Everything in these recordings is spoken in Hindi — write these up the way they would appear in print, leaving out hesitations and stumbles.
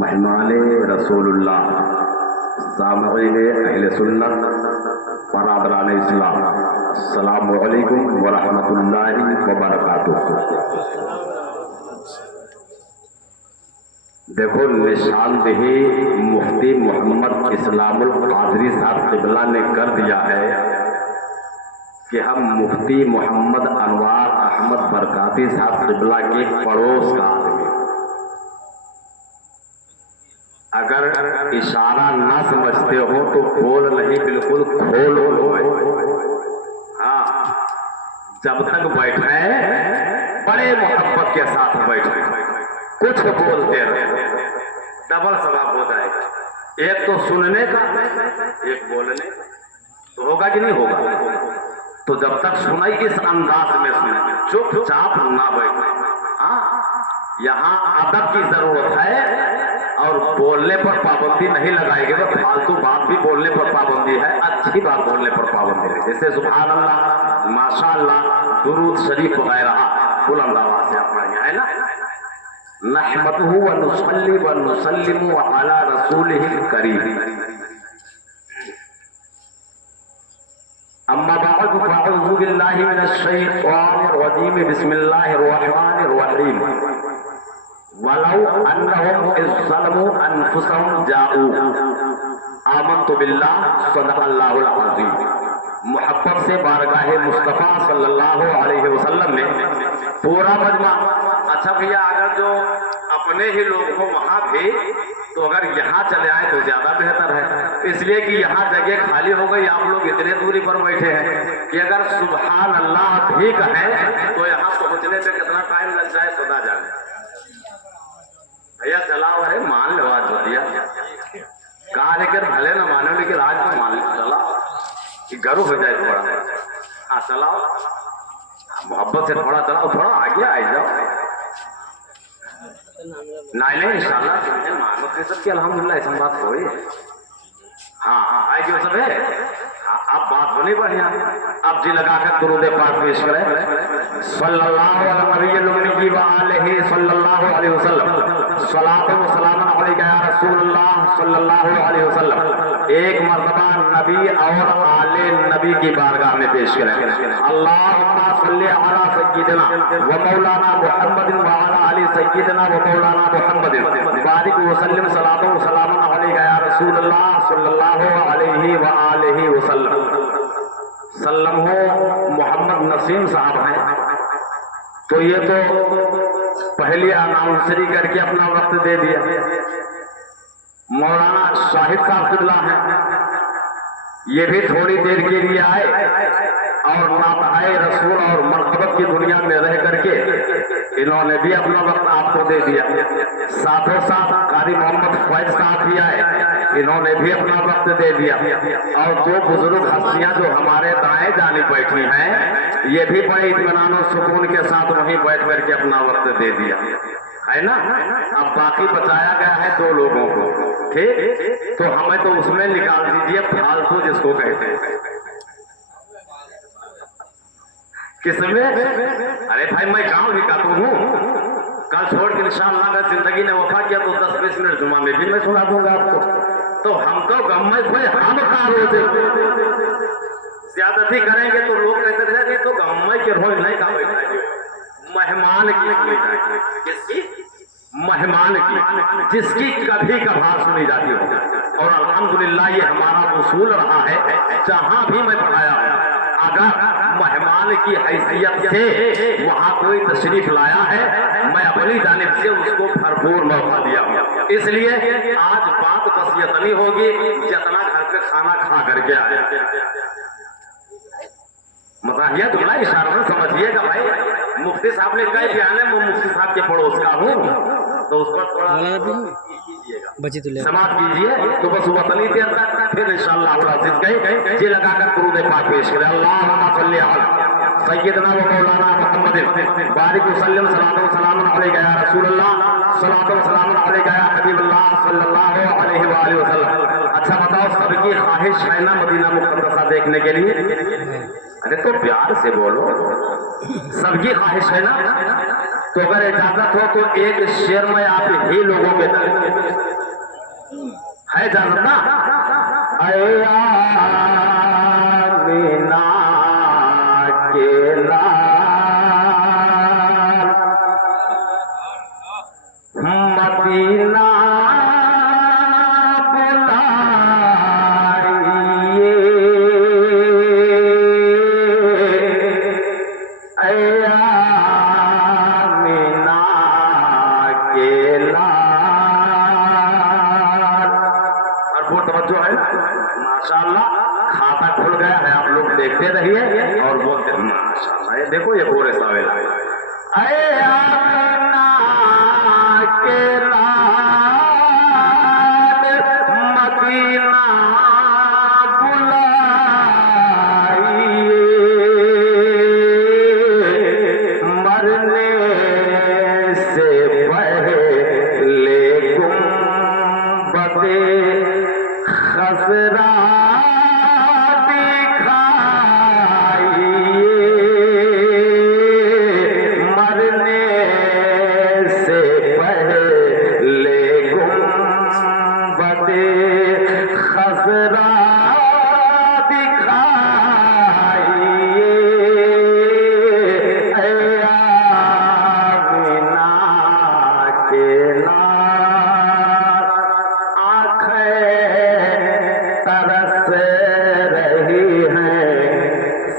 मेहमान रसूलुल्लाह सामईन अहले सुन्नत बरादरान इस्लाम अस्सलामु अलैकुम व रहमतुल्लाहि व बरकातुहू। देखो, निशानदेही मुफ्ती मोहम्मद इस्लामुल कादरी साहब क़िबला ने कर दिया है कि हम मुफ्ती मोहम्मद अनवार अहमद बरकाती साहब क़िबला के पड़ोस का आदमी, अगर इशारा ना समझते हो तो बोल नहीं, बिल्कुल खोल लो। हाँ, जब तक बैठे बड़े मोहब्बत के साथ बैठे, कुछ बोलते रहे, डबल सवाब हो जाएगा। एक तो सुनने का, एक बोलने का, तो होगा कि नहीं होगा? तो जब तक सुनाई इस अंदाज में सुने, चुपचाप ना बैठे। हाँ, यहाँ अदब की जरूरत है और बोलने पर पाबंदी नहीं लगाएगी। तो फालतू बात भी बोलने पर पाबंदी है, अच्छी बात बोलने पर पाबंदी है। जैसे सुभान अल्लाह, माशाअल्लाह, दुरूद शरीफ वगैरह बुलंद आवाज से आप पढ़ेंगे, है ना। नहमदुहु व नुसल्ली व नुसल्लिमु अला रसूलिहिल करीम। अम्मा बअद फअऊज़ु बिल्लाहि मिनश शैतानिर रजीम। बिस्मिल्लाहिर रहमानिर रहीम। वलौ अन्नहुम इज़्ज़लमू अनफुसहुम जाऊ आमन्तु बिल्लाह सदक़ल्लाहुल अज़ीम। मोहब्बत से बारगाहे मुस्तफ़ा सल्लल्लाहु अलैहि वसल्लम में पूरा मजमा। अच्छा भैया, अगर जो अपने ही लोग हो वहां भी, तो अगर यहाँ चले आए तो ज्यादा बेहतर है, इसलिए कि यहाँ जगह खाली हो गई। आप लोग इतने दूरी पर बैठे हैं कि अगर सुभान अल्लाह भी कहें तो यहाँ पहुंचने पे कितना टाइम लग जाए खुदा जाने। भैया चलाओ, अरे मान लो, आज हो दिया कहा, लेकिन भले न मानो, लेकिन आज तो मान लो, चला कि गर्व हो जाए थोड़ा। हाँ चलाओ, मोहब्बत से थोड़ा चलाओ, थोड़ा आगे आ जाओ। नहीं इंशाल्लाह मानो के सबकी अल्हम्दुलिल्लाह ऐसा बात होई। हाँ हाँ आएगी वो सब है। अब बात बनी बढ़िया। अब जी लगाकर दुरूद पाक पेश करें। सल्लल्लाहु अलैहि व आलिहि सल्लल्लाहु अलैहि वसल्लम। सलातो व सलाम अलैका या रसूलुल्लाह सल्लल्लाहु अलैहि वसल्लम। एक मर्तबा नबी और आले नबी की बारगाह में पेश करें। अल्लाहुम्मा सल्ली अला सय्यिदिना व मौलाना मुहम्मदिन व अला आलि सय्यिदिना व मौलाना मुहम्मदिन बारिक व सल्लिम सलातो व सलाम अलैका या रसूलुल्लाह सल्लल्लाहु अलैहि व आलिहि वसल्लम। सल्लम हो मोहम्मद नसीम साहब हैं, तो ये तो पहली अनाउंसरी करके अपना वक्त दे दिया। मौलाना शाहिद साहब क़िबला हैं, ये भी थोड़ी देर के लिए आए और नातहाए रसूल और मरहबत की दुनिया में रह करके इन्होंने भी अपना वक्त आपको दे दिया। साथों साथ कारी मोहम्मद फैज साहब भी आए, इन्होंने भी अपना वक्त दे दिया। और दो बुजुर्ग हस्तियां जो हमारे दाएं जानी बैठी हैं, ये भी बड़े इत्मीनान और सुकून के साथ वहीं बैठ करके अपना वक्त दे दिया, है ना। अब बाकी बचाया गया है दो लोगों को, ठीक, तो हमें तो उसमें निकाल दीजिए फालतू जिसको कहते हैं। किसमें? अरे भाई मैं गांव ही का तो हूँ, कल छोड़ के इंशाअल्लाह अगर जिंदगी ने वफा किया तो 10-20 मिनट जुमा में भी मैं सुना दूंगा आपको। तो हम तो गम में भाई हम रोजे ज्यादती करेंगे तो लोग कहते थे तो गम में के रोज नहीं का बैठा, मेहमान की, किसकी? मेहमान की, जिसकी कभी कभार सुनी जाती हो। और अल्हम्दुलिल्लाह ये हमारा उसूल रहा है, जहां भी मैं पढ़ाया अगर मेहमान की हैसियत से वहां कोई तशरीफ लाया है, मैं अपनी जानिब से उसको भरपूर मौका दिया हूं। इसलिए आज बात बस इतनी होगी जितना घर पे खाना खा करके आया। मजाहिया दुला इशारा में समझिएगा भाई। मुफ्ती साहब ने कई बयान है, मैं मुफ्ती साहब के पड़ोस का हूँ, तो उस पर थोड़ा समाप्त कीजिए। तो बस वतनी देर तक फिर इंशाअल्लाह जी लगाकर दुरूद पाक पेश करें। अल्लाहुम्मा सल्ली अला सय्यिदना व मौलाना मुहम्मदिन बारिक व सल्लिम सलातो व सलाम अलैका या रसूलुल्लाह सलातो व सलाम अलैका या हबीबुल्लाह सल्लल्लाहु अलैहि व आलिहि वसल्लम। अच्छा बताओ, सबकी ख्वाहिश है ना मदीना मुक़द्दसा देखने के लिए? अरे तो प्यार से बोलो, सबकी ख्वाहिश है ना? तो तो अगर इजाजत हो तो एक शेर में आप ही लोगों के दर्द है इजाजत ना। मीना के लाल मदीना खाता खुल गया है। आप लोग देखते रहिए और बोलते माशाअल्लाह। ये देखो ये पूरे सावेला के लाल मदीना बुलाइए मरने से पहले गुंबदे खसरा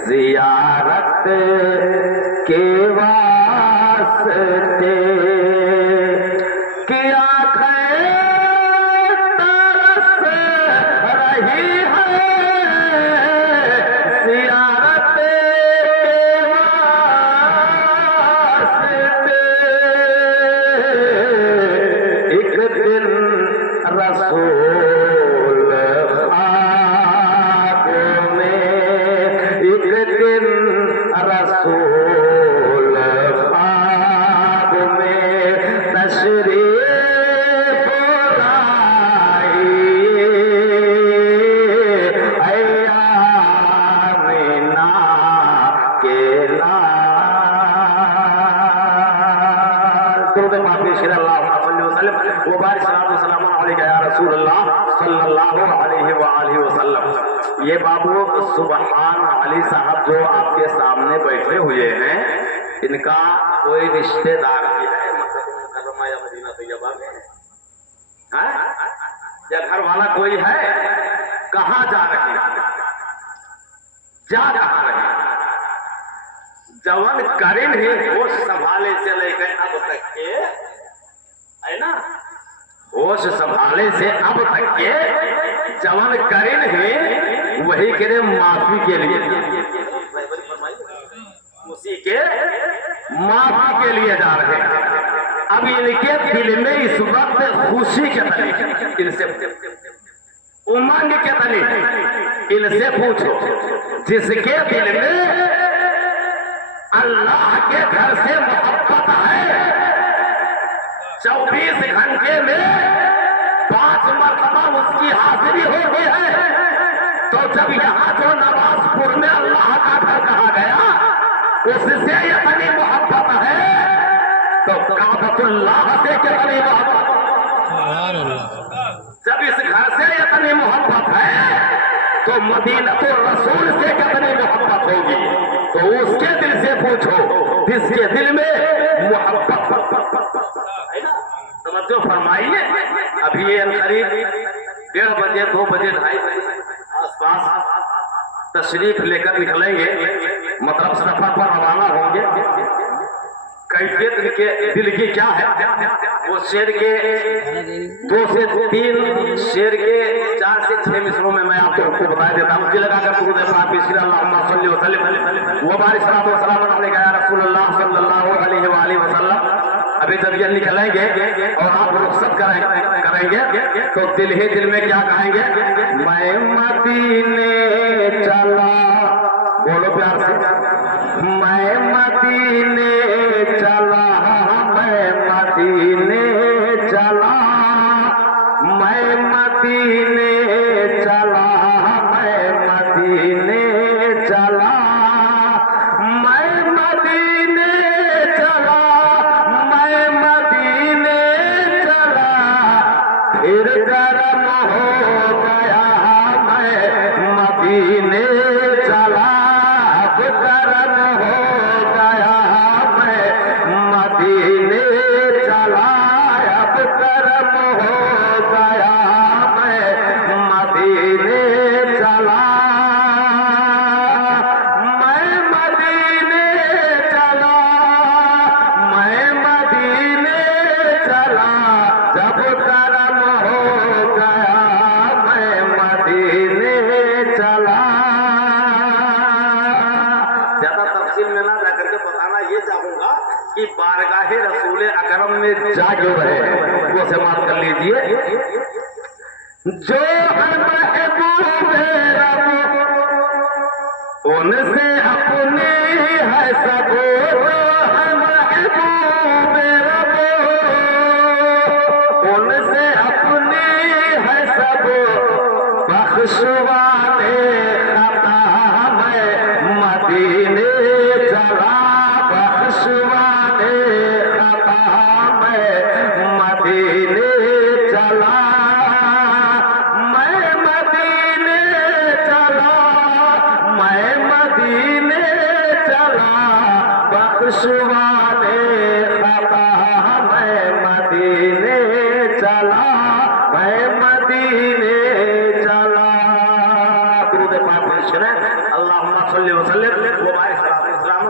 जियारत के वास्ते की आँखें तरस रही है जियारत के वास्ते। एक दिन रसूल रसूल ख्वाब में तशरीफ लाइए मीना के लाल। दुरूद पाक सल्लल्लाहु अलैहि वसल्लम व बारिक सलाम अलैका या रसूलल्लाह सल्लल्लाहु अलैहि व आलिहि वसल्लम। ये बाबू सुबहान अली साहब जो आपके सामने बैठे हुए हैं, इनका कोई रिश्तेदार भी है मुकर्रमा या मदीना तैयबा में या घर वाला कोई है? कहाँ जा रहे हैं? जा कहाँ रहे हैं? जवन करीन ही होश संभाले से लेकर अब तक के है ना, होश संभाले से अब तक के जवन करीन ही वही के लिए माफी के लिए, उसी के माफी के लिए जा रहे हैं। अब इनके दिल में इस वक्त खुशी के तले, इनसे उमंग के तले, इनसे पूछो जिसके दिल में अल्लाह के घर से मोहब्बत है, 24 घंटे में 5 मरतबा उसकी हाजिरी होती है। तो जब यहाँ जो नवाजपुर में अल्लाह का घर कहा गया उससे इतनी मोहब्बत है तो काबतुल्लाह से कितनी मोहब्बत, जब इस घर से इतनी मोहब्बत है तो मदीनतुर रसूल से कितनी मोहब्बत होगी। तो उसके दिल से पूछो जिसके दिल में मोहब्बत है ना। समझो फरमाइए। अभी ये करीब 1:30 बजे 2 बजे 2:30 बजे आसपास तशरीफ लेकर निकलेंगे, मतलब सफर पर रवाना होंगे। कैफियत के दिल की क्या है? वो शेर के 2 से 3 शेर के 4 से 6 मिसरों में मैं आपको बता देता हूँ। दिल लगाकर अभी जब ये निकलेंगे और आप रुखसत करेंगे तो दिल ही दिल में क्या कहेंगे? मैं मदीने चला, बोलो प्यार से, मैं मदीने चला, मैं मदीने चला, मैं मदीने चला, मैं मदीने चला, मैं मदीने चला, अकरम में जागे रहे वो समाप्त कर लीजिए। जो उनसे अपनी है सब, उनसे अपनी है सब, बख्शवाने खता में मदीने चला, बख्शवाने खता में मदीने चला, मैं मदीने चला, मैं मदीने चला, बख्शवाने खता मैं मदीने चला, मैं मदीने चला। दुरूद पाक में सुने अल्लाहुम्मा सल्ली व सल्लिम व बारिक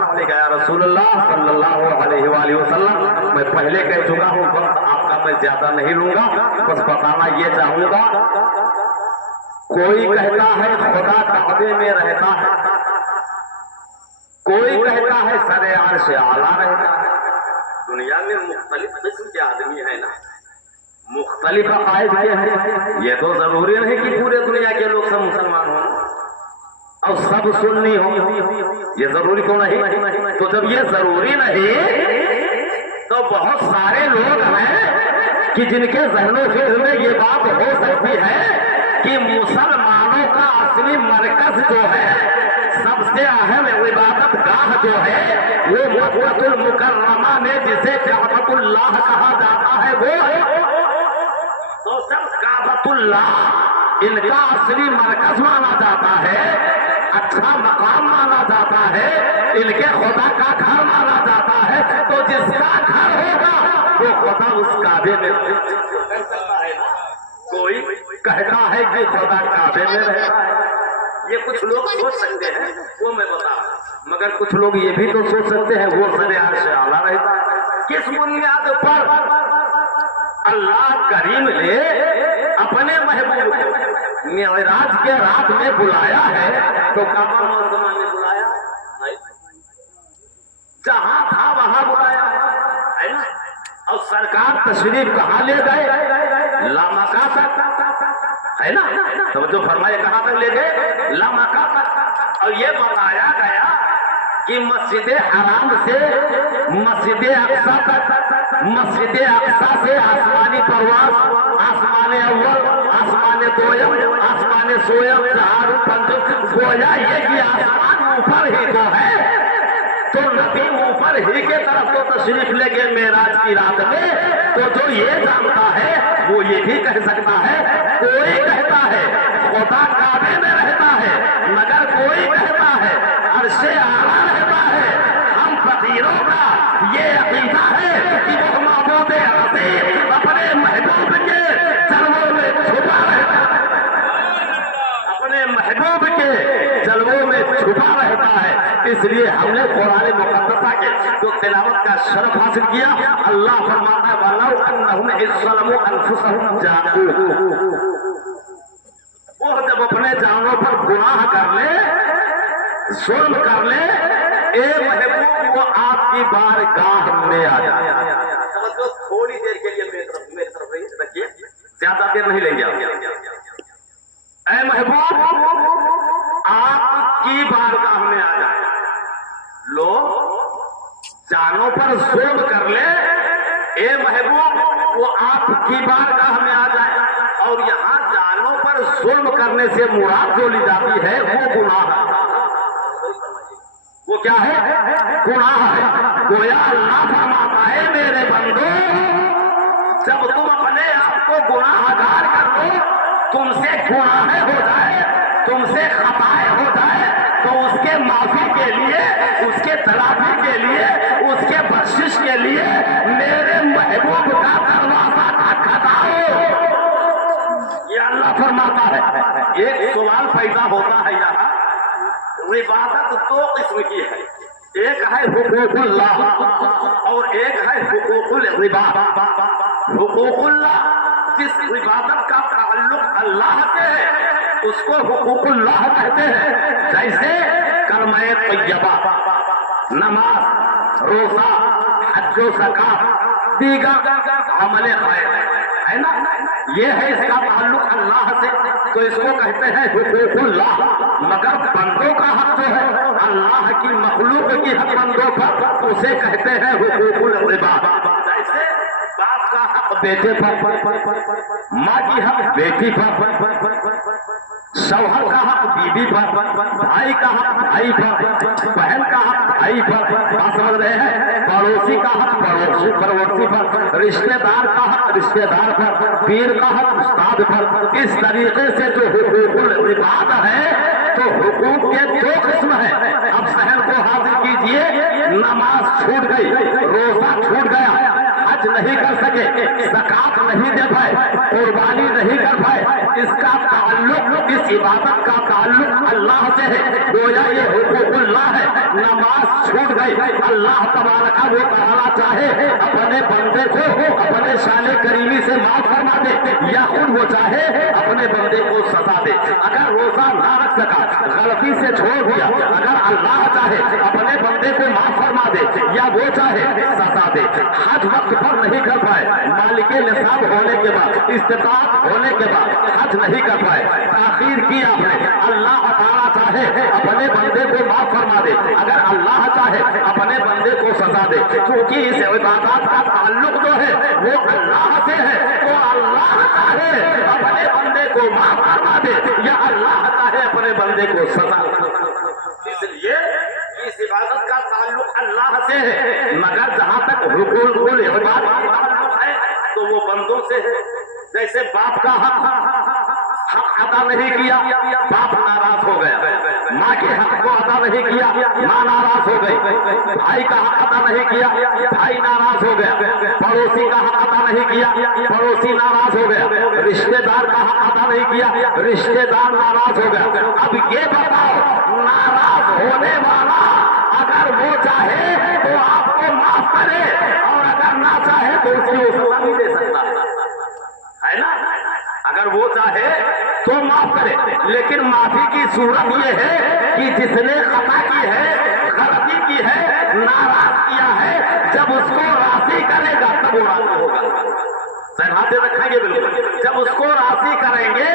अलैका या रसूलल्लाह सल्लल्लाहु अलैहि वसल्लम। मैं पहले कह चुका हूँ, वक्त आपका मैं ज्यादा नहीं लूंगा, बस बताना ये चाहूंगा। कोई कहता है खुदा काबे में रहता है, कोई कहता है सरे अर्श आला रहता है। दुनिया में मुख्तलिफ किस्म के आदमी है ना, मुख्तलिफ अकायद के हैं। ये तो जरूरी नहीं कि पूरे दुनिया के लोग सब मुसलमान हों और सब सुन्नी हो, ये जरूरी तो नहीं। तो जब ये जरूरी नहीं तो बहुत सारे लोग हैं कि जिनके ज़हनो फिक्र में ये बात हो सकती है कि मुसलमानों का असली मरकज जो है, सबसे अहम इबादत गाह जो है, वो मक्कातुल मुकर्रमा में जिसे काबतुल्लाह कहा जाता है, वो तो सब काबतुल्लाह इनका असली मरकज माना जाता है, अच्छा मकाम माना जाता है, इनके खुदा का घर माना जाता है। तो जिसका घर होगा वो खुदा उस काबे में रहता है। कोई कहता है कि खुदा काबे में रहता है, ये कुछ लोग सोच सकते हैं, वो मैं बता, मगर कुछ लोग ये भी तो सोच सकते हैं वो सरे अर्श आला रहता है। किस बुनियाद पर अल्लाह करीम ने अपने महबूब को मेराज के रात में बुलाया है, तो काबा मुअज़्ज़मा में बुलाया नहीं, जहां था वहां बुलाया है ना। और सरकार तशरीफ कहाँ ले गए? लामका तक है ना, समझो फरमाए कहाँ तक ले गए? लामका तक। और ये बताया गया कि मस्जिद हराम से मस्जिद अक्सा तक, मस्जिद अक्सा से आसमानी परवास, आसमान अव्वल, आसमान दोयम, आसमान सोयम, चार पंच, गोया ये कि आसमान ऊपर ही तो है। तो नबी ऊपर ही के तरफ तो तशरीफ ले गए मेराज की रात में। तो जो ये जानता है वो ये भी कह सकता है। कोई कहता है खुदा काबे में रहता है, मगर कोई कहता है अर्शे आला रहता है। हम फकीरों का ये अकीदा है कि वो महबूब अज़ीम अपने महबूब के जलवों में छुपा रहता है, अपने महबूब के जलवों में छुपा रहता है। इसलिए हमने कुरान मुक़द्दसा के जो तिलावत का शरफ हासिल किया, अल्लाह फरमाता है वलौ अन्नहुम इज़्ज़लमू अनफुसहुम जाकू, वो जब अपने जानों पर गुनाह कर ले, जुल्म कर ले, ए महबूब वो आपकी बारगाह में आ जाए। तो थोड़ी देर के लिए मेरी तरफ रखिए, ज्यादा देर नहीं लेंगे आप। ऐ महबूब आपकी बारगाह में आ जाए, लोग जानों पर जुल्म कर ले, ए महबूब वो आपकी बारगाह में आ जाए। और यहाँ जानों पर जुल्म करने से मुराद जो ली जाती है वो गुनाह है। वो क्या है? गुनाह है। गोया अल्लाह फरमाता है मेरे बंदो, जब तुम अपने आप को गुनाहगार कर लो, तुमसे गुनाह हो जाए, तुमसे खताएं हो जाए, तो उसके माफी के लिए, उसके तलाफी के लिए, उसके बख्शिश के लिए मेरे महबूब का दरवाजा खटखटाओ। ये अल्लाह फरमाता है। एक सवाल पैदा होता है यहाँ, इबादत दो किस्म की है, एक है हुकूकुल्लाह और एक है हुकूकुल इबाद। हुकूकुल्लाह जिस इबादत का ताल्लुक अल्लाह से है उसको हुकूकुल्लाह कहते हैं। जैसे कलमा तय्यबा, नमाज, रोजा, हज व ज़कात, दीगर अमले है ना, ये है इसका ताल्लुक अल्लाह से, तो इसको कहते हैं हुकूकुल्लाह। मगर बंदों का हक जो है अल्लाह की मखलूक की हक बंदों पर, उसे कहते हैं हुकूकुल इबाद। जैसे बाप का हक बेटे पर, माँ की हक बेटी पर, शौहर का हक बीवी पर, भाई का हक भाई पर, बहन का हक भाई पर, क्या समझ रहे हैं, पड़ोसी का हक पड़ोसी पर, रिश्तेदार का हक रिश्तेदार पर, पीर का हक उस्ताद पर। इस तरीके से जो हुकूकुल इबाद है, तो हुकूक के दो किस्म है। अब सहन को हाजिर कीजिए, नमाज छूट गई, रोजा छूट गया, हज नहीं कर सके, ज़कात नहीं दे पाए, कुर्बानी नहीं कर पाए, इसका ताल्लुक, इस इबादत का ताल्लुक अल्लाह से है, गोया ये हुकूकुल्लाह है। नमाज छूट गई, अल्लाह तबारक व तआला चाहे अपने बंदे को अपने शान करीमी से माफ फरमा दे, या खुद वो चाहे अपने बंदे को सजा दे। अगर रोजा ना रख सका, गलती से छोड़ दिया, अगर अल्लाह चाहे अपने बंदे को माफ फरमा दे, या वो चाहे सजा दे। हज वक्त पर नहीं कर पाए, मालिके निसाब होने के बाद, इस्तिताअत होने के बाद हज नहीं कर पाए, ताखीर किया है, अल्लाह ताला चाहे अपने बंदे को माफ फरमा दे, अगर अल्लाह चाहे अपने बंदे को सजा दे, क्योंकि इस इबादत का ताल्लुक जो है वो अल्लाह से है, तो अल्लाह चाहे अपने बंदे को माफ फरमा दे, या अल्लाह चाहे अपने बंदे को सजा दे। इसलिए इस इबादत का ताल्लुक अल्लाह से है। मगर जहां तक हुकूकुल इबादत का ताल्लुक है, तो वो बंदों से है। जैसे बाप का हक अदा नहीं किया, बाप नाराज हो गया, माँ के हक को अदा नहीं किया, माँ नाराज हो गई, भाई का हक अदा नहीं किया, भाई नाराज हो गया, पड़ोसी का हक अदा नहीं किया, पड़ोसी नाराज हो गया, रिश्तेदार का हक अदा नहीं किया, रिश्तेदार नाराज हो गया। अब ये बताओ, नाराज होने वाला अगर वो चाहे तो आपको माफ करे, और अगर ना चाहे तो उसकी सजा नहीं दे सकता है ना। अगर वो चाहे तो माफ करे, लेकिन माफी की सूरत ये है कि जिसने खता की है, गलती की है, नाराज किया है, जब उसको राशि करेगा तब वो राशि होगा। हाथ रखेंगे बिल्कुल, जब उसको राशि करेंगे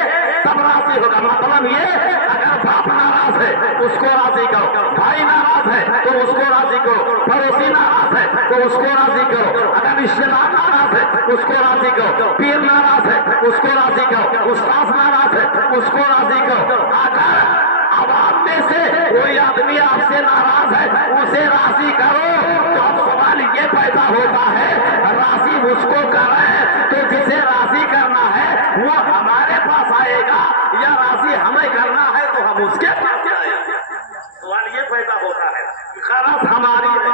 तब राशि होगा। मतलब ये, अगर बाप नाराज है उसको राशि करो, भाई नाराज है तो उसको राशि करो, पड़ोसी नाराज है तो उसको राशि करो, अगर रिश्तेदार नाराज है उसको राशि करो, पीर नाराज है उसको राशि करो, उस्ताद नाराज है उसको राशि करो। अगर आवाम में से कोई आदमी आपसे नाराज है, उसे राशि करो, तो अब सवाल ये पैदा होता है, राशि उसको करे तो जिसे राशि करना है वो हमारे पास आएगा, या राशि हमें करना है तो हम उसके पास आएंगे। सवाल ये पैदा होता है, गरज हमारी है,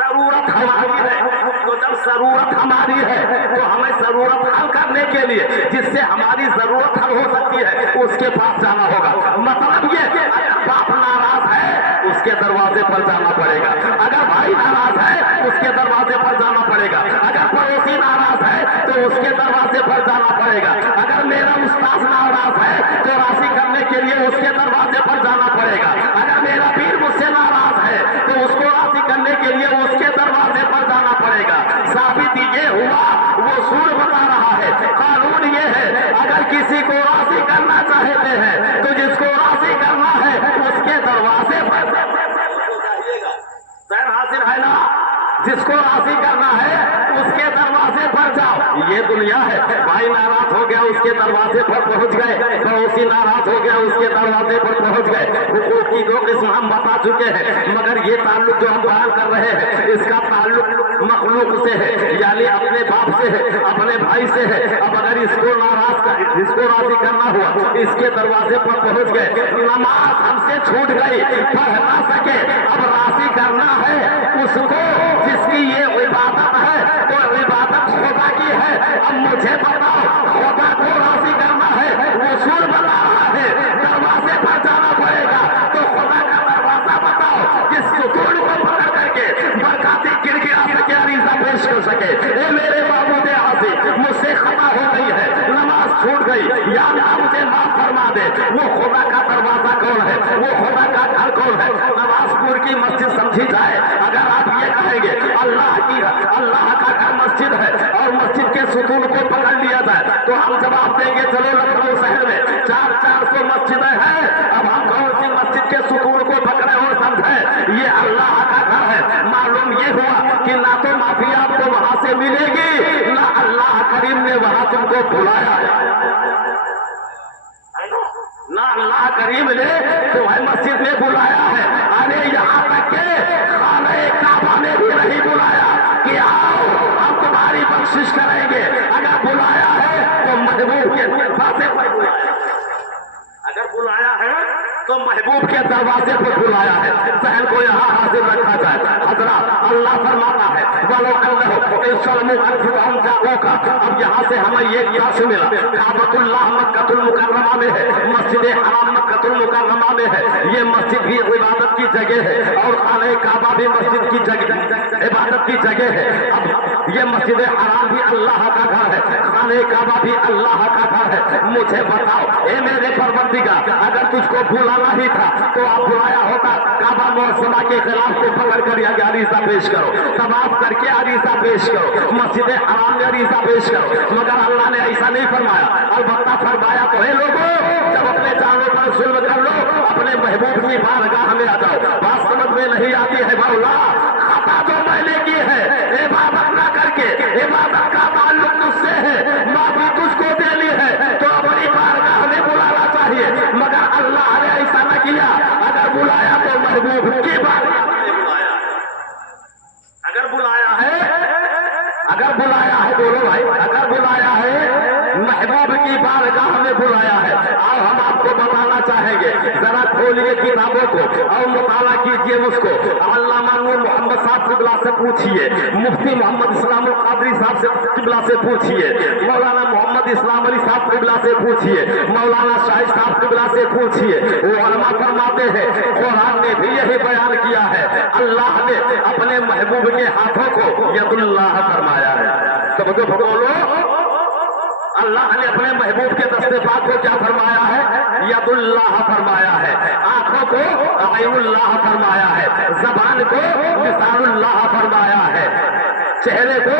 जरूरत हमारी है, तो जब जरूरत हमारी है तो हमें जरूरत हल करने के लिए, जिससे हमारी जरूरत हल हो सकती है, उसके पास जाना होगा। मतलब ये, अगर बाप नाराज है उसके दरवाजे पर जाना पड़ेगा, अगर भाई नाराज है उसके दरवाजे पर जाना पड़ेगा, अगर पड़ोसी नाराज है तो उसके दरवाजे पर जाना पड़ेगा, अगर मेरा उस्ताद नाराज है तो राशि करने के लिए उसके दरवाजे पर जाना पड़ेगा, अगर मेरा पीर मुझसे नाराज है तो उसको राशि करने के लिए उसके दरवाजे पर जाना पड़ेगा। साबित ये हुआ, वो सूर बता रहा है, कानून ये है, अगर किसी को राशि करना चाहते हैं तो जिसको राशि करना है उसके दरवाजे पर जाइएगा। सैन हासिल है ना, जिसको राशि करना है उसके दरवाजे पर जाओ। ये दुनिया है। भाई नाराज हो गया उसके दरवाजे पर पहुंच गए, पड़ोसी नाराज हो गया उसके दरवाजे पर पहुंच गए। हुकूक की दो किस्म हम बता चुके हैं, मगर ये ताल्लुक जो हम बयान कर रहे हैं इसका ताल्लुक मखलूक से है, यानी अपने बाप से है, अपने भाई से है। अब अगर इसको इसको राशि करना हुआ, इसके दरवाजे पर पहुंच गए, नमाज हमसे छूट गई, पढ़ ना सके, अब राशि करना है उसको जिसकी ये इबादत है, तो इबादत खुदा की है। अब मुझे बताओ, खुदा को राशि करना है, वो सूर बता रहा है, दरवाजे पर जाना पड़ेगा, तो खुदा का दरवाजा बताओ जिस सुकून को पकड़ करके बरकाती गिड़गिड़ा सके, अरीजा पेश कर सके। ए मेरे बाबू दे हाथी, मुझसे खता हो गई है, नमाज छूट गई, या अल्लाह मुझे माफ फरमा दे। वो खुदा का दरवाजा कौन है, वो खुदा का घर कौन है? नवाजपुर की मस्जिद समझी जाए। अगर आप ये कहेंगे अल्लाह का घर मस्जिद है और मस्जिद के सुकून को पकड़ लिया जाए, तो हम जवाब देंगे चलो लखनऊ शहर में 400 मस्जिदें हैं, अब हम कौन सी मस्जिद के सुकून को पकड़े और समझे ये अल्लाह का घर है। मालूम ये हुआ कि ना तो माफी आपको वहां से मिलेगी, ना अल्लाह करीम ने वहां तुमको बुलाया, ना अल्लाह करीम ने तुम्हें मस्जिद में बुलाया है। अरे यहाँ तक के खाने काबा ने भी नहीं बुलाया कि आओ हम तुम्हारी बख्शिश करेंगे। अगर बुलाया है तो महबूब के दरवाजे पर बुलाया, अगर बुलाया है तो महबूब के दरवाजे पर बुलाया है। सहल को यहाँ हाजिर रखा जाए। हजरत अल्लाह फरमाता है वालो का। अब यहाँ से हमें ये दर्श मिला, काबतुल्लाह मक्कतुल मुकर्रमा में है, मस्जिद हराम मक्कतुल मुकर्रमा में है। ये मस्जिद भी इबादत की जगह है और खाने काबा भी मस्जिद की जगह इबादत की जगह है। अब ये मस्जिद हराम भी अल्लाह का घर है, खाने काबा भी अल्लाह का घर है। मुझे बताओ ए मेरे परवरदिगार, अगर तुझको बुलाना ही था तो आप बुलाया होता। काबा मुअज्जमा के खिलाफ को पकड़ कर अरीसा पेश करो, तवाफ करके अरीसा पेश करो, मस्जिद हराम में अरीसा पेश करो, मगर अल्लाह ने ऐसा नहीं फरमाया। अलबत्ता फरमाया तो है लोगों, जब अपने जानों पर जुल्म कर लो अपने महबूब की बारगाह में आ जाओ। बात समझ में नहीं आती है मौला, खता जो मैंने की है इबादत ना करके, इबादत का ताल्लुक तुझसे है, माफी तुझको देनी है तो अपनी बारगाह में बुलाना चाहिए। मगर अल्लाह ने ऐसा न किया, अगर बुलाया तो महबूब की बारगाह में बुलाया। अगर बुलाया है बोलो भाई, अगर बुलाया है महबूब की बारगाह में बुलाया है। आओ हम आपको बताना चाहेंगे, जरा खोलिए किताबों को और मुताला कीजिए उसको। अल्लामा नूर मोहम्मद साहब किबला से पूछिए, मुफ्ती मोहम्मद इस्लामुल कादरी साहब से किबला से पूछिए, मौलाना मोहम्मद इस्लाम अली साहब किबला से पूछिए, मौलाना शाहिद साहब किबला से पूछिए। वो उलमा फरमाते हैं कुरान ने भी यही बयान किया है, अल्लाह ने अपने महबूब के हाथों को यदुल्लाह फरमाया है। तो बोलो अल्लाह ने अपने महबूब के दस्ते पाक को क्या फरमाया है? यदुल्लाह फरमाया है। आंखों को अयनुल्लाह फरमाया है, जबान को लिसानुल्लाह फरमाया है, चेहरे को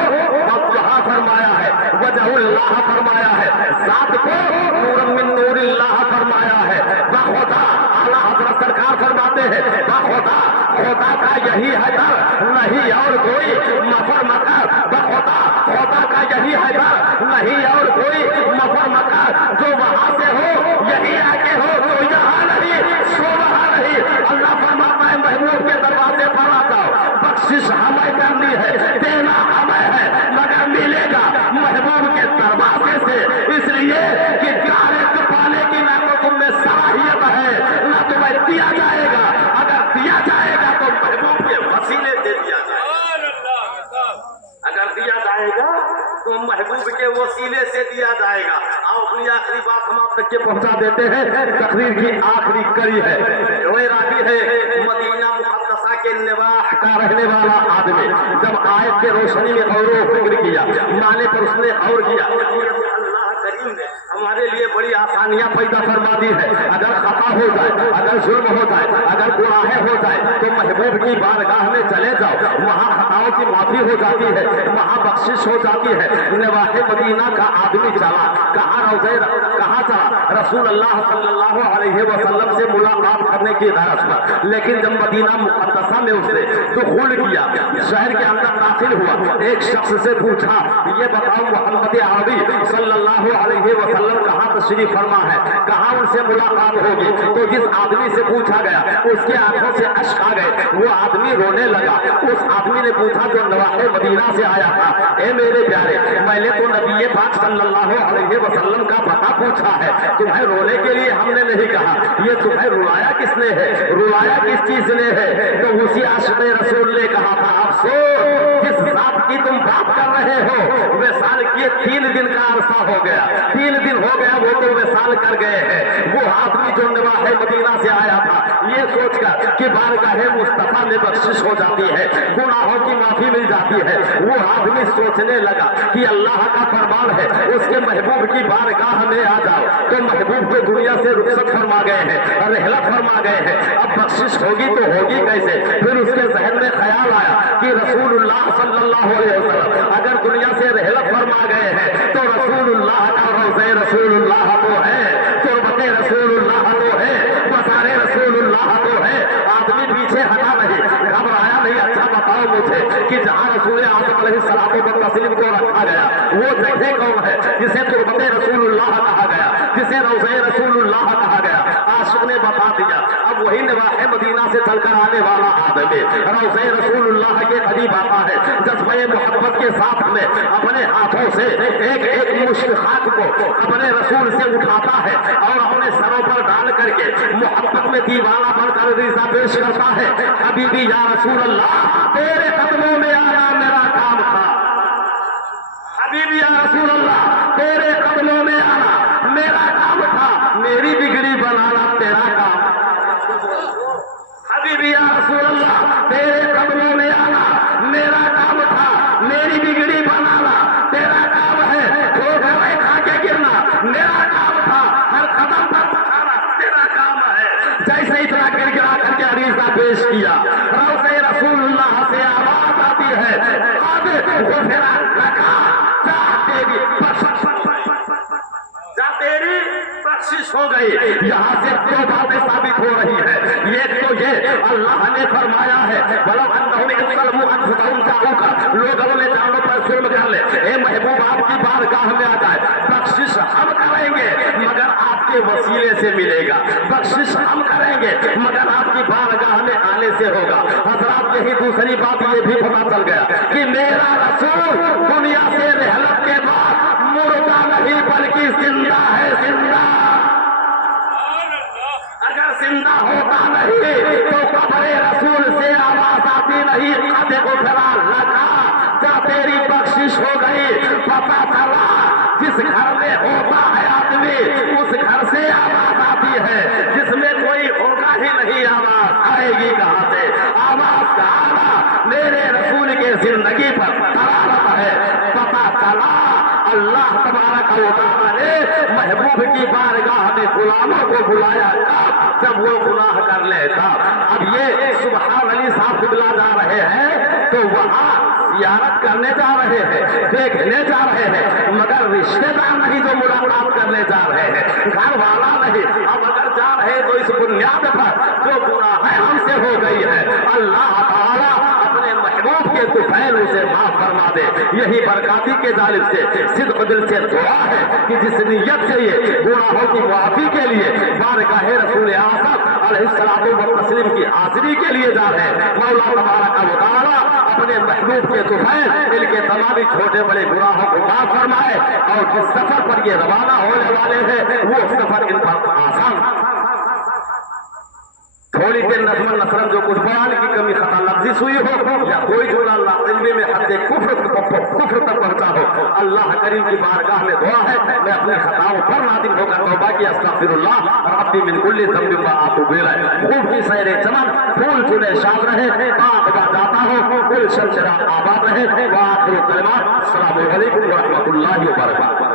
वजह फरमाया है, वजहुल्लाह फरमाया है, जात को नूरम मिन नूरिल्लाह फरमाया है। बखुदा आला हजरत सरकार फरमाते हैं बखुदा, खुदा का यही है दर, नहीं और कोई मफर मकर। बखुदा खुदा का यही है दर, नहीं और कोई मफर मकर। जो वहां से हो यही आके हो, तो यहाँ नहीं सो वहां नहीं। अल्लाह फरमाता है महबूब के दरवाजे पर आ जाओ, बख्शिश हमें करनी है, देना हमें है, मगर मिलेगा महबूब के दरवाजे से। इसलिए कि डायरेक्ट पाने की ना तो तुमने सलाहियत है ना तुम्हें दिया जाएगा, अगर दिया जाएगा तो महबूब के वसीले से दिया जाएगा। अगर दिया जाएगा तो महबूब के वसीले से दिया जाएगा। आओ अपनी आखिरी बात हम आप तक के पहुंचा देते हैं। तकरीर की आखिरी कड़ी है, वही रावी है मदीना मुक़द्दसा के निवाह का रहने वाला आदमी। जब आयत के रोशनी में और फिक्र किया, माने पर उसने और किया। अल्लाह करीम ने हमारे लिए बड़ी आसानियां पैदा फरमा दी है। अगर खता हो जाए, अगर जुल्म हो जाए, अगर गुनाहें हो जाए तो महबूब की बारगाह में चले जाओ, वहाँ खताओं की माफी हो जाती है, वहाँ बख्शिश हो जाती है। निवाहे मदीना का आदमी चला, कहाँ चला? रसूल अल्लाह सल्लल्लाहु अलैहि वसल्लम से मुलाकात करने की गरज पर। लेकिन जब मदीना मुक़द्दसा में उसने दुखूल किया, शहर के अंदर दाखिल हुआ, एक शख्स से पूछा ये बताओ मोहम्मद अरबी सल्लल्लाहु अलैहि वसल्लम कहाँ तशरीफ फरमा है, कहाँ उनसे मुलाकात होगी? तो जिस आदमी से पूछा गया उसके आंखों से अश्क आ गए, वो आदमी रोने लगा। उस आदमी ने पूछा जो नवाहे मदीना से आया था, ए मेरे प्यारे, मैंने तो नबी पाक सल्लल्लाहु अलैहि वसल्लम का पता पूछा है, तुम्हें रोने के लिए हमने नहीं कहा, ये तुम्हें रुलाया किसने है, रुलाया किस चीज ने है? तो उसी आशिक़े रसूल ने कहा था अफसोस जिस जिस रात की तुम बात कर रहे हो विशाल किए 3 दिन का अरसा हो गया, 3 दिन हो गया वो तो विशाल कर गए हैं। वो आदमी जो नवाहे मदीना से आया था ये सोचकर कि बारगाहे मुस्तफा में बख्शिश हो जाती है, गुनाहों की माफी मिल जाती है, वो आदमी सोचने लगा कि अल्लाह का फरमान है उसके महबूब की बारगाह में आ जाओ, तो महबूब तो दुनिया से रुखसत फरमा गए हैं, रहलत फरमा गए हैं, अब बख्शिश होगी तो होगी कैसे। फिर उसके जहन में ख्याल आया कि रसूलुल्लाह सल्लल्लाहु अलैहि वसल्लम अगर दुनिया से रहलत फरमा गए हैं तो रसूलुल्लाह का रोज़े रसूलुल्लाह तो है, तुरबते रसूलुल्लाह तो है, मज़ारे रसूलुल्लाह तो है। आदमी पीछे हटा नहीं, घबराया नहीं। अच्छा बताओ मुझे कि जहाँ रसूल आज़म अलैहिस्सलातु व तस्लीम को रखा गया वो जगह कौन है जिसे तुरबते रसूलुल्लाह कहा गया, जिसे रोज़े रसूलुल्लाह कहा गया। आशिक ने बता दिया। अब वही नवाहे मदीना से चलकर आने वाला आदमी रोज़े रसूलुल्लाह के करीब आता है, जज्बे मोहब्बत के साथ में अपने हाथों से एक एक मुश्क खाक को अपने रसूल से उठाता है और अपने सरों पर डाल करके मोहब्बत में दीवाना बनकर रिज़ा पेश करता है। हबीबी या रसूल अल्लाह तेरे कदमों में आना मेरा काम था, हबीबी या रसूल अल्लाह तेरे कदमों में आना मेरा काम था, मेरी बिगड़ी बनाना तेरा काम। हबीबी या रसूल अल्लाह तेरे कदमों में आना मेरा काम था, मेरी बिगड़ी बनाना तेरा काम है, ठोकर खा के गिरना मेरा काम था, हर कदम पर उठाना तेरा काम है। जैसे इतना गिरगिरा करके अरीज़ा पेश किया, रोज़े रसूलुल्लाह से आवाज आती है, अब वो फिरा लगा तेरी बख्शिश हो गई। यहाँ से 2 बातें साबित हो रही है। एक तो ये अल्लाह ने फरमाया है लोगों ने जानों पर जुल्म कर ले, ए महबूब आपकी बारगाह में आ जाए, बख्शिश हम करेंगे मगर आपके वसीले से मिलेगा, बख्शिश हम करेंगे मगर आपकी बारगाह में आने से होगा। हजरात यही दूसरी बात ये भी पता चल गया कि मेरा रसूल दुनिया से रहलत के बाद मुर्दा नहीं बल्कि जिंदा है, जिंदा। अगर जिंदा होता नहीं तो कब्रे रसूल से आवाज आती नहीं, देखो फिरा लगा क्या तेरी बख्शिश हो गई। पता चला जिस घर में होता है आदमी उस घर से आवाज आती है, जिसमें कोई होगा ही नहीं आवाज आएगी कहां से। आवाज का आना मेरे रसूल के जिंदगी पर करारत है। पता चला अल्लाह तबारक व तआला ने महबूब की बारगाह में गुलामों को बुलाया जब वो गुनाह कर लेता। अब ये सुभान अली साहब किबला जा रहे हैं तो वहां जियारत करने जा रहे हैं, देखने जा रहे हैं, मगर रिश्तेदार नहीं जो मुलाकात करने जा रहे हैं, घर वाला नहीं। अब अगर जा रहे तो इस बुनियाद पर जो गुनाह हमसे हो गई है अल्लाह ताला अपने महबूब के तुफैल उसे माफ फरमा दे। यही बरकाती के जालिब से सिद्क़ दिल से दुआ है कि जिस नियत से ये गुनाहों की माफी के लिए बारगाहे रसूल आज़म अलैहिस्सलातु व तस्लीम की हाजिरी के लिए जा रहे हैं, मौला तबारक व तआला अपने महबूब के तुफैल इनके तमाम छोटे बड़े गुनाहों को माफ फरमाए और जिस सफर पर ये रवाना होने वाले हैं वो सफर इन पर आसान। थोड़ी देर नज़मन नसरन जो कुछ बयान की कमी खता लफ्ज़ी हुई हो या कोई जुमला लाज़िमी में हद कुफ्र तक पहुंचा हो, अल्लाह करीम की बारगाह में दुआ है मैं अपने खताओं पर नादिम होकर तौबा की अस्तगफिरुल्लाह रब्बी मिन कुल्ली ज़ंबिन व अतूबु इलैह। खूब की सैरे चमन फूल फूले शाद रहे, बाग जाता हो कुल शमशरा आबाद रहे। व आखिर कलिमात अस्सलामु अलैकुम व रहमतुल्लाहि व बरकातहू।